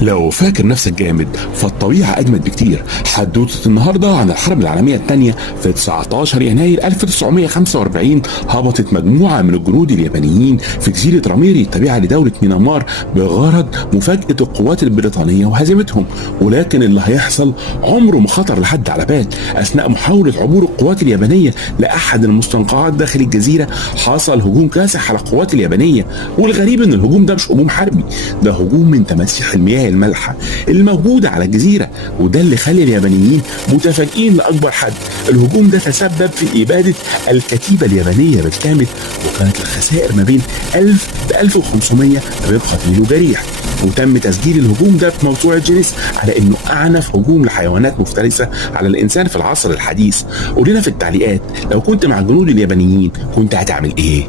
لو فاكر نفسك جامد فالطبيعة أجمد بكتير. حدوتة النهاردة عن الحرب العالمية الثانية. في 19 يناير 1945 هبطت مجموعة من الجنود اليابانيين في جزيرة راميري التابعة لدولة ميانمار بغرض مفاجأة القوات البريطانية وهزيمتهم. ولكن اللي هيحصل عمره ما خطر لحد على بال. أثناء محاولة عبور القوات اليابانية لأحد المستنقعات داخل الجزيرة حصل هجوم كاسح على القوات اليابانية. والغريب إن الهجوم ده مش هجوم حربي، ده هجوم من تماسيح المياه المالحة الموجودة على الجزيرة، وده اللي خلى اليابانيين متفاجئين لأكبر حد. الهجوم ده تسبب في إبادة الكتيبة اليابانية بالكامل، وكانت الخسائر ما بين 1000 ل 1500 ما بين قتيل وجريح. وتم تسجيل الهجوم ده في موسوعة جينيس على انه اعنف هجوم لحيوانات مفترسة على الانسان في العصر الحديث. قول لنا في التعليقات، لو كنت مع الجنود اليابانيين كنت هتعمل ايه؟